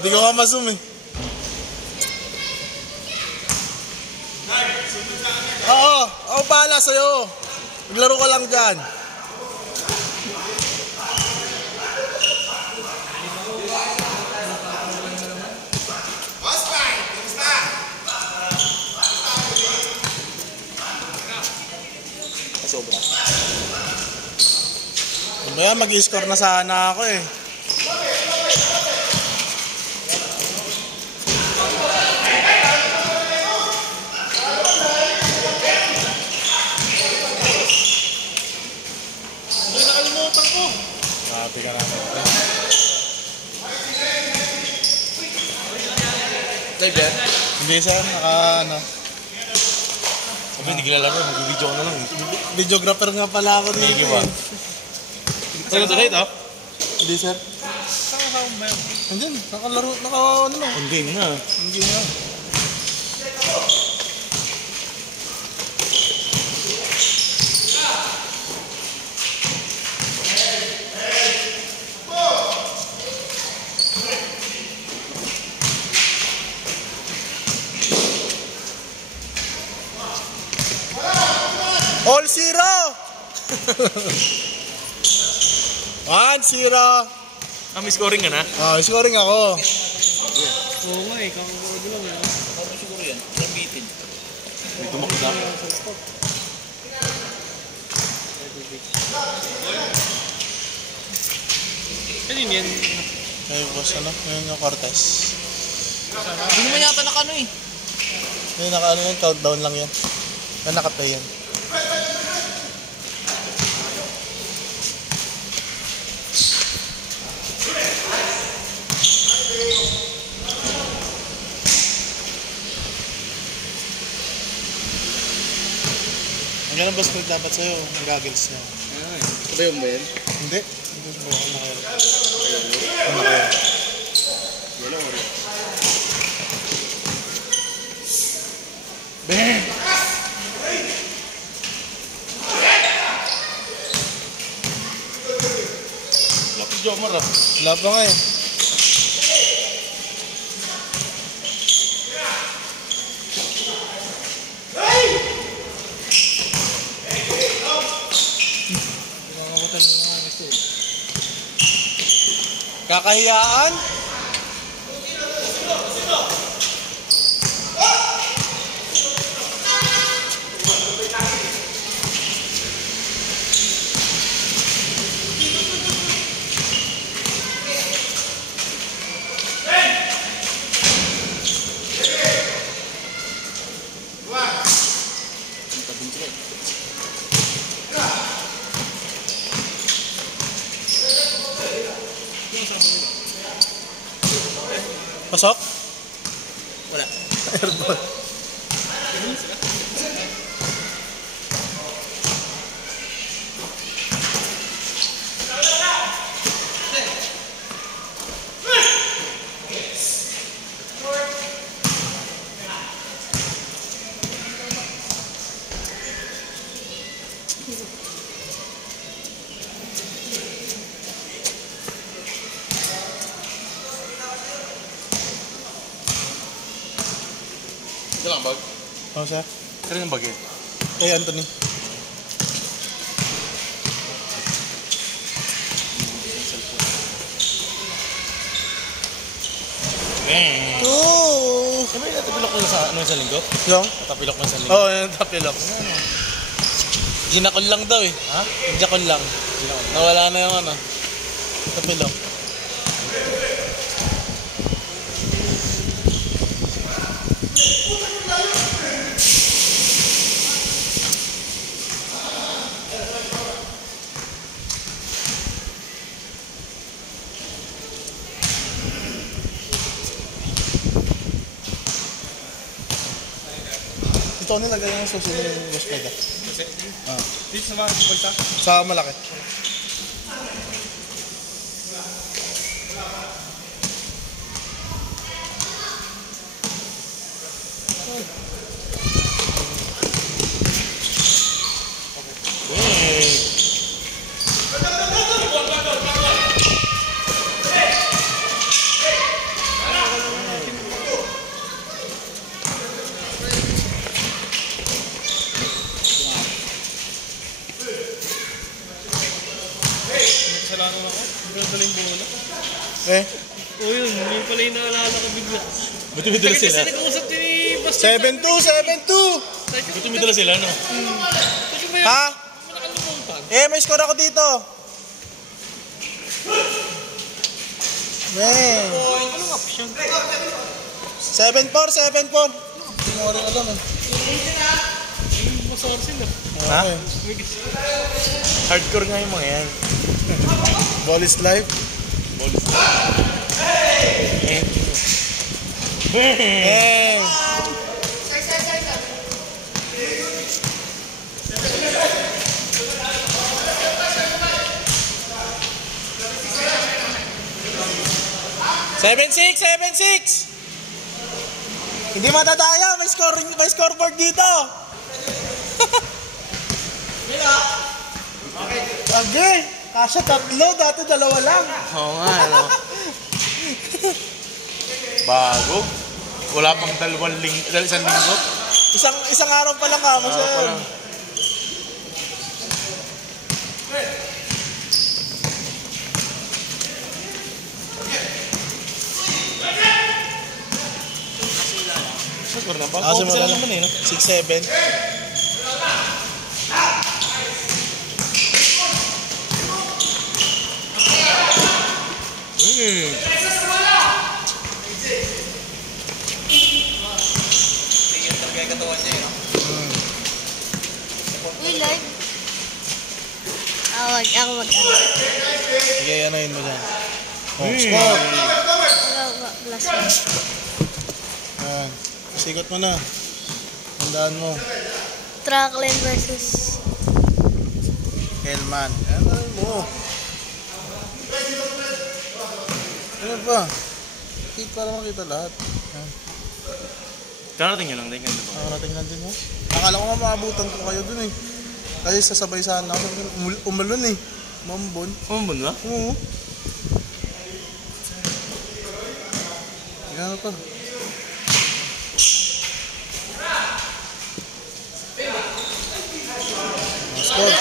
Hindi ko nga ma-zoom eh. Oo, ako bahala sa'yo. Maglaro ka lang dyan. Sobra. Mamaya mag-i-score na sana ako eh. Nakalimutan ko. Sabi ka namin. Live yan? Hindi sir, ano. Sabi hindi kilalaro, mag-video ko na lang. Videographer nga pala ako dito. Sige ba? Saan ito ito? Hindi sir. Saan ba yan? Andiyan, nakalaro, ano lang. On game na. Hindi nga. All 0! 1-0. May scoring ka na? Scoring ako. Oo nga eh, kakagod lang yan. Ano siguro yan? Rambitin. May tumakot na. Ano yan? Ay, boss, ano? Ngayon yung Cortez. Hindi naman yata nakano eh. Ngayon naka-ano yan, countdown lang yan. Nakapay yan. Ang ganun ba score dapat sa'yo? Ang goggles niya. Ito ba yung ba yan? Hindi. Hindi ba ako nakaya? Ano kaya? Wala ko rin. Bang! Lapis Jomar ah. Wala pa nga eh. Kakahiyaan? Pasok? Wala. Airball. Ito lang bag. Oo, sir. Ito rin ang bag eh. Eh, Anthony. Oh! Sabi na tapilok mo sa ano sa linggo? Yung? Tapilok mo sa linggo? Oo, yung tapilok. Ginakol lang daw eh. Ha? Ginakol lang. Nawala na yung ano. Tapilok. Ito nilagay yung susunod yung wash pad. Dito sa mga pagta? Sa malaki. Eh, Oo yun, yun pala yung naalala ko bigla. Buti may dala sila. Kasi nag-uusap din ni Basta. 7-2, 7-2! Buti may dala sila, no? Kasi ba yun? Ha? Ano nakalimutan? Eh, may score ako dito. Man. Anong option? 7-4, 7-4. Hindi mo rin alam eh. Masawar sila. Ha? Okay. Hardcore nga yung mga yan. Ball is life. Eh. Seven six. Hindi matadaya, may scoreboard dito. Okay, kasya 3, dati 2 lang. Oo nga, ano? Bago. Wala pang isang linggo. Isang araw pa lang kamo siya. Parang, score na ba? Kasi Isa wala lang naman eh, no? 6-7. Uy, live. Ako mag-ano. Sige, ano yun mo dyan? Oh, score. Last one. Ayan. Sigot mo na. Tandaan mo. Truckline versus... Hellman. Ano mo? Ano ba? Para makita lahat. Karating nyo lang din, ganda ba? Nakarating lang din mo. Akala ko nga maabutan ko kayo dun eh. Kasi sasabay sana ako. Umalun eh. Mambon. Umambon ba? Oo. Gano pa? Score.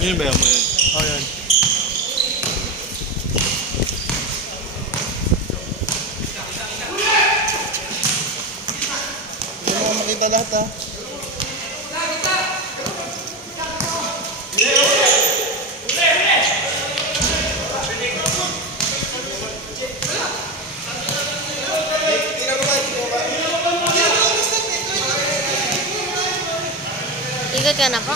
Yun ba yan mo yun? Oh, yan. Hindi mo makita lahat ha. Ikat ka na po?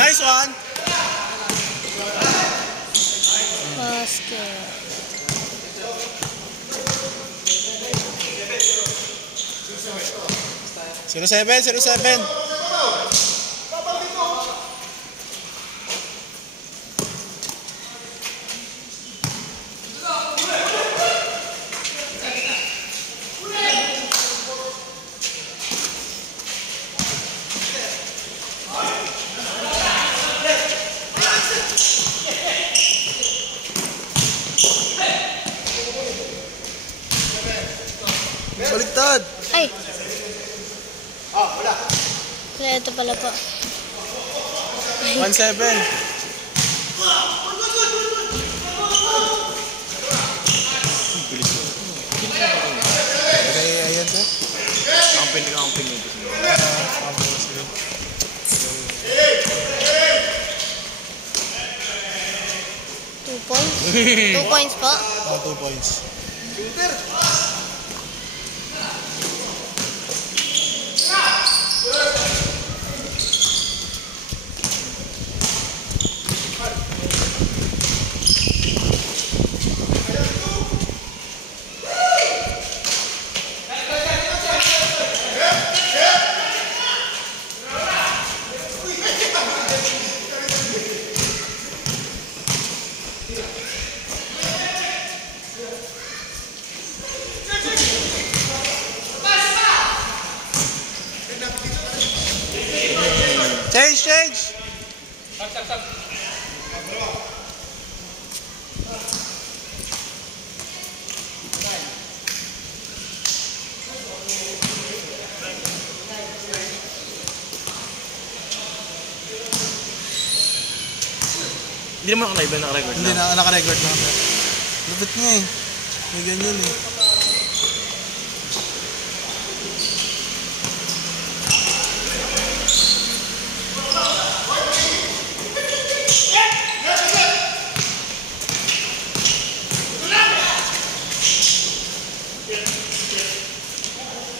Nice one! Basket. 07. Baliktad! Ay! Kaya ito pala po. 1-7. Okay, ayan sir. Ang pinito. Two points? 2 points po? 2 points. Change! Hindi naman ako na iba naka-record Hindi na. na, naka-record na. Lupit nga eh. May ganyan eh.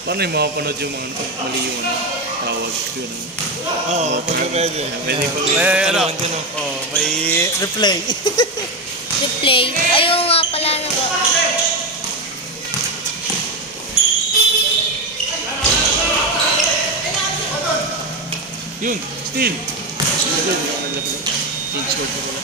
Paano yung makapanood yung mga pag mali yung tawag yun? Oo, pwede. Pwede pa Ano? paluhan ko no? Oo, may replay. Replay. Ayaw nga pala na ba? Yun, still. Change code ko pala.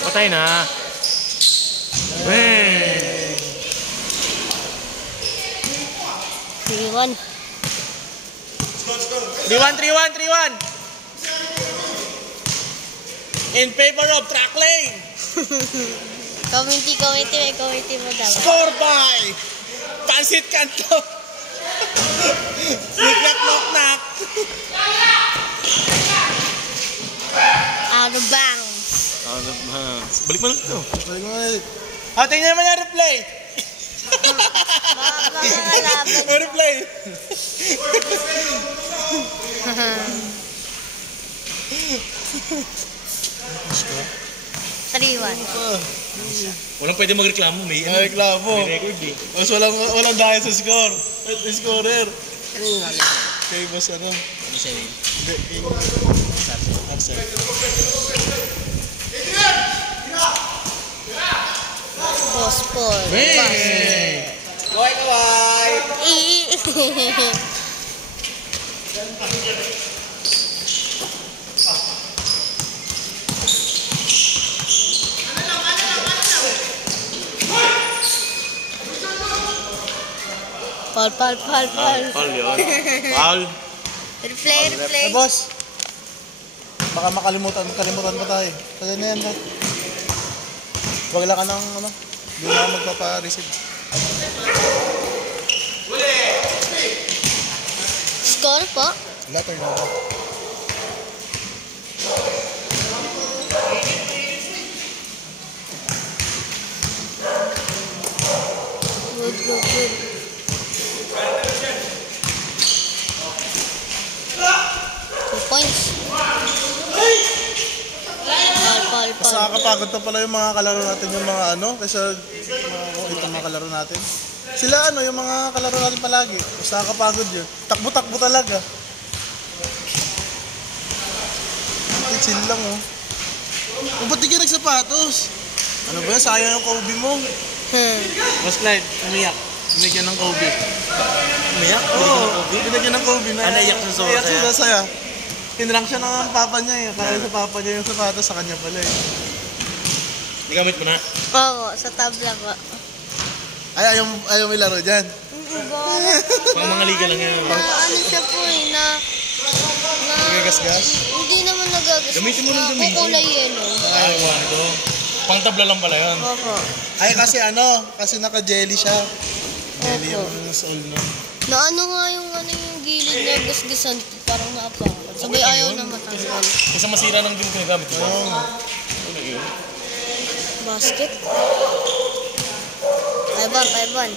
Patay na. Weh. 3-1. 3-1. In favor of track lane. Committee mo daw. Score by Pansit Canto. Knock. Out of bounds. Balik mo lang ito. Balik mo ulit. Tingnan mo yung replay. Mga kalaban. Yung replay. 3-1. Walang pwede magreklamo. May Reklamo. may record eh. Mas walang dahil sa score. At yung scorer. Kay boss ano? Ano siya yun? Hindi, Arcel. Boss Paul. Hey! Kawai! Paul. Paul yun. Paul. Replay. Boss. Baka makalimutan pa tayo. Kaya na yan. Wag lang ka ng ano. Hindi na ako magpapa-receive. Score po. Letter na ako. Good. 2 points. Paul. Mas nakakapagod pa pala yung mga kalaro natin, yung mga ano, kaysa itong mga kalaro natin. Sila ano, yung mga kalaro natin palagi. Mas nakakapagod yun. Takbo talaga. Chill lang oh. Ba't di ka nagsapatos? Ano ba yan? Sayang yung Kobe mo. Mas Clyde, umiyak. Binigyan ng Kobe. Umiyak? Oo, binigyan ng Kobe na. Ah, naiyak sa saya? Naiyak sa saya. Hinrang siya ng papa niya eh. Kaya sa papa niya yung sapatos, sa kanya pala eh. Gamit mo na. Oo, sa tabla po. Ay, ayaw may laro dyan. Pang mga liga lang yan. Ano siya po eh, na Nagagasgas. hindi naman nagagas. Gamitin mo ng gamitin. Kulay yellow. Ay, wala ito. Pang tabla lang pala yan. Opo. Ay, kasi naka-jelly siya. Jelly yung soul no. Na ano nga yung gilid niya gasgasan, parang naapakan. Sabay ayaw na matanggal. Kasi masira ng game ginagamit. Diba? Oo. Ano yun? Basket. 5-1.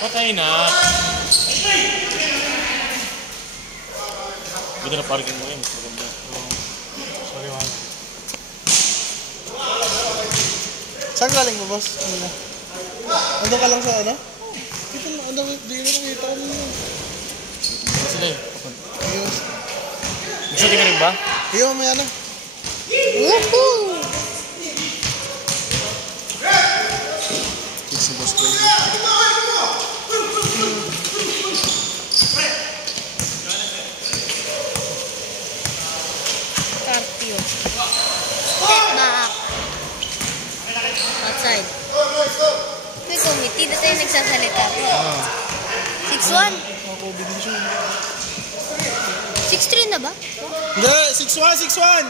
Patay na. Ganda na parking mo yan. Mas maganda. Sorry, man. Saan galing mo, boss? Ando ka lang sa ano? Kita mo, di mo nakita mo yun. Ano sila eh? Ayos. Gusto ka rin ba? Iyo, may ano? Woohoo! Si boss play. Carpio. dito tayo nagsasalita. Ah. 6-1. Ako, bidisyon. 6-3 na ba? Hindi, 6-1, 6-1.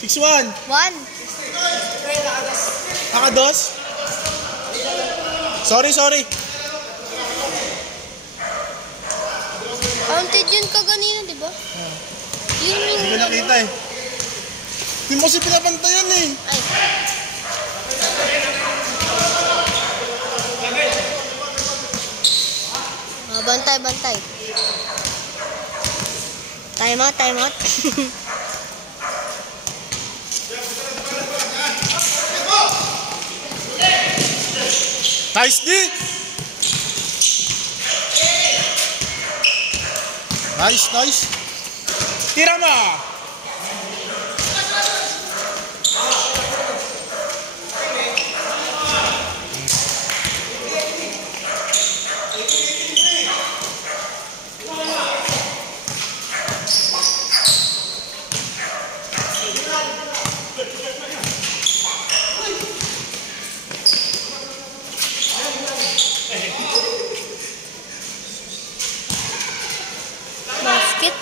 6-1. 1. Akados? Sorry. Counted yun kaganina, di ba? Yun yung... Hindi ko nakita eh. Hindi mo kasi pinapantayan eh. Ay. Bantay. Time out. Nice D! Nice. Tira mo! Basket.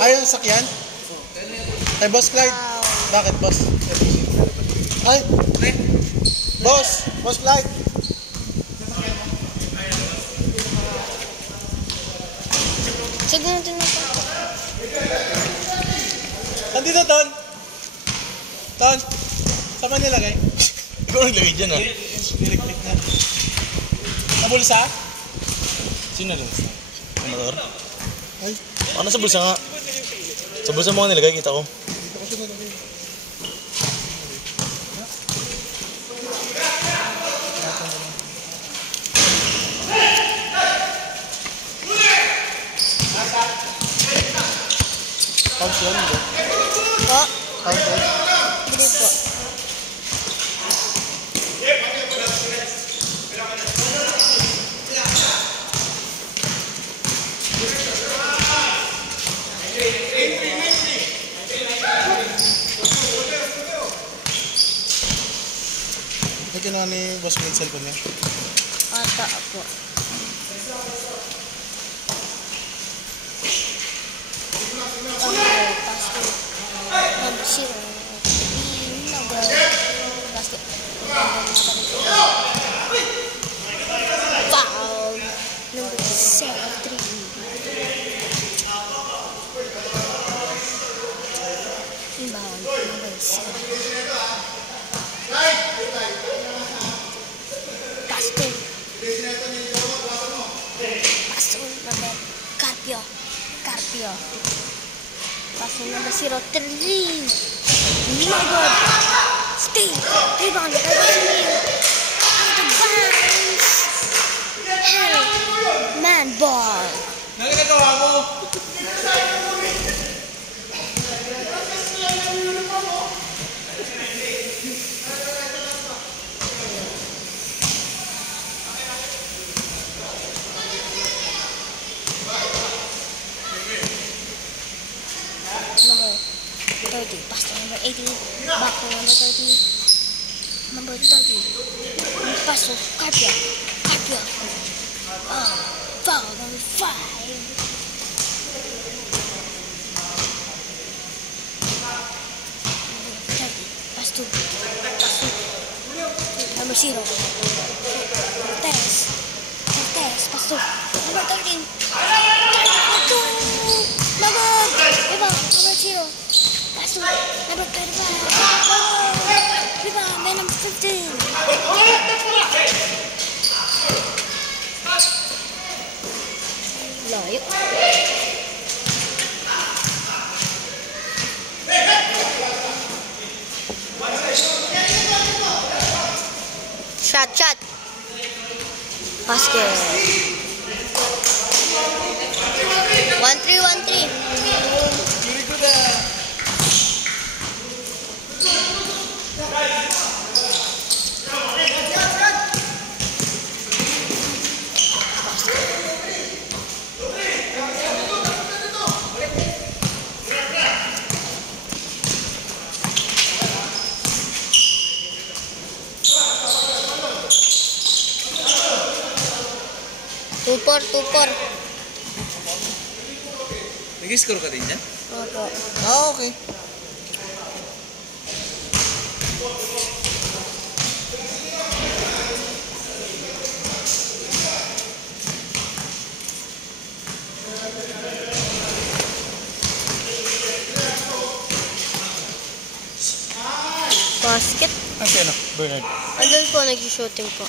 Ayaw sakyan? Ay, Boss Clyde. Wow. Bakit, Boss? Ay! Boss Clyde. Sige natin na ito. Nandito, Ton. Saan man nilagay? Ikaw naglagay dyan ah. Niliklik na. Nabulsa? Sino lang? Motor? Ay, Ano sa bulsa nga? Sa bulsa mo nga nilagay, kita ko. dito ko siya nilagay. Count yan, hindi? Po. Count yan. Hindi po. May kinuha ni Boss Clyde cellphone niya. Ata po. Okay, basket. Number 0. Number basket. Foul. Number 7-3. Inbound. Number 7. Basket. Number Carpio. Pass number 0-3. My God. Stay. Rebound. Out of bounds. Hell. Man ball. Nagagawa mo? Number 30. Pass to number 18. Back to number 30. Number 30. Pass to Carpio. Foul number 5. Pass to number 0. Cortez. Pass to number 13. Number 0. Pass to number 35. Rebound, man, number 15. Layo. Shot. Basket. 1-3. Very good ah. 2-4, 2-4. Nag-score ka din dyan? Opo. Ah, okay. Basket. Ah, si ano? Bernard. Andun po, nag-shooting po.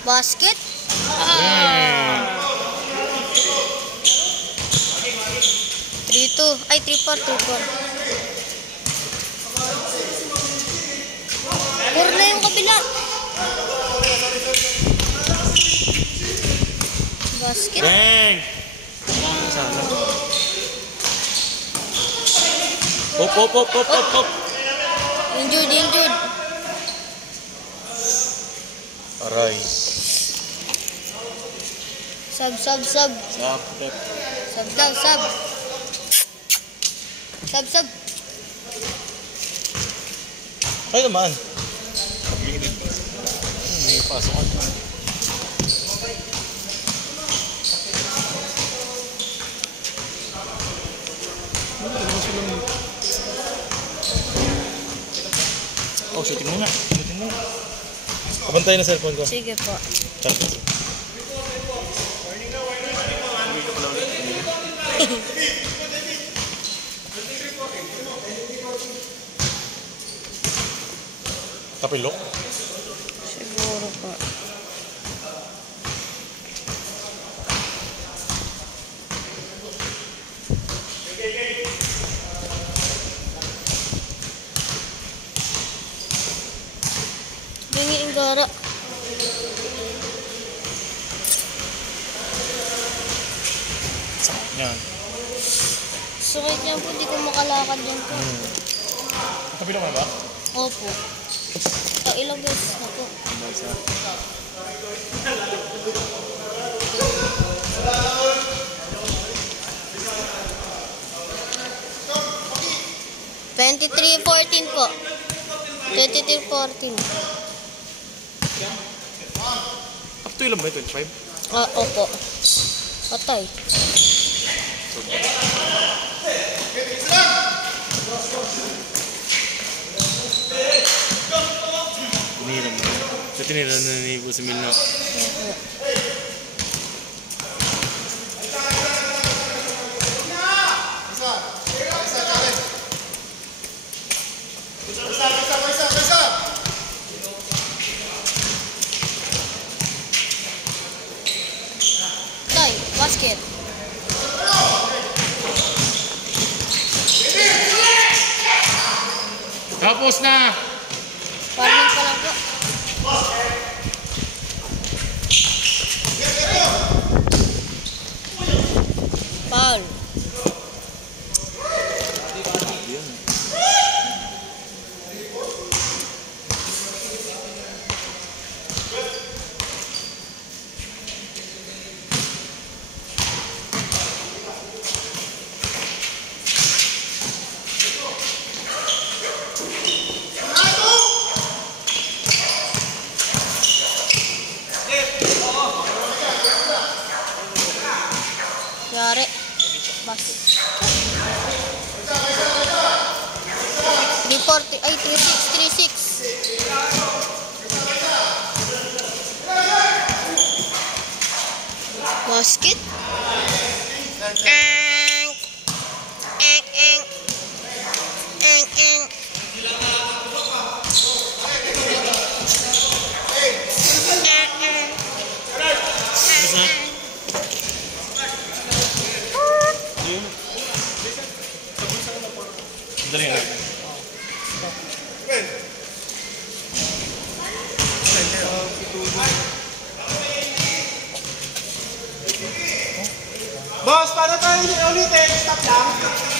Basket. Ah. 3-2. Ay, 3-4, 2-4. Puro na yung kabila. Basket. Bang! Sana. Hop, hop, hop, hop, hop, hop. Injured, injured. Aray. Sub, sub, sub. Stop, stop. Sub daw, sub. Sub, sub. Ay naman. May pasok ka. Oh, shooting muna. Shooting muna. Kabantay na cellphone ko. Sige po. Kapilok? Siguro po. Bingi ang gara. Yan. Sakit niya po, di ko makalakad yan po. Kapilok na ba? Opo. Ilang beses na po. $23-14 po. 23-14. Up to ilan ba? 25? Ah, opo. Patay. Tiniran mo. Sa tiniran na ni Busimil na. Tay, basket. Tapos na! Farming pa lang po. Foul. Yari. Basket. 340. Ay, 36. 36. Basket. Ang. Ang, ang. Ang, ang. Dali nga. Boss, paano tayo ulitin? Stop lang.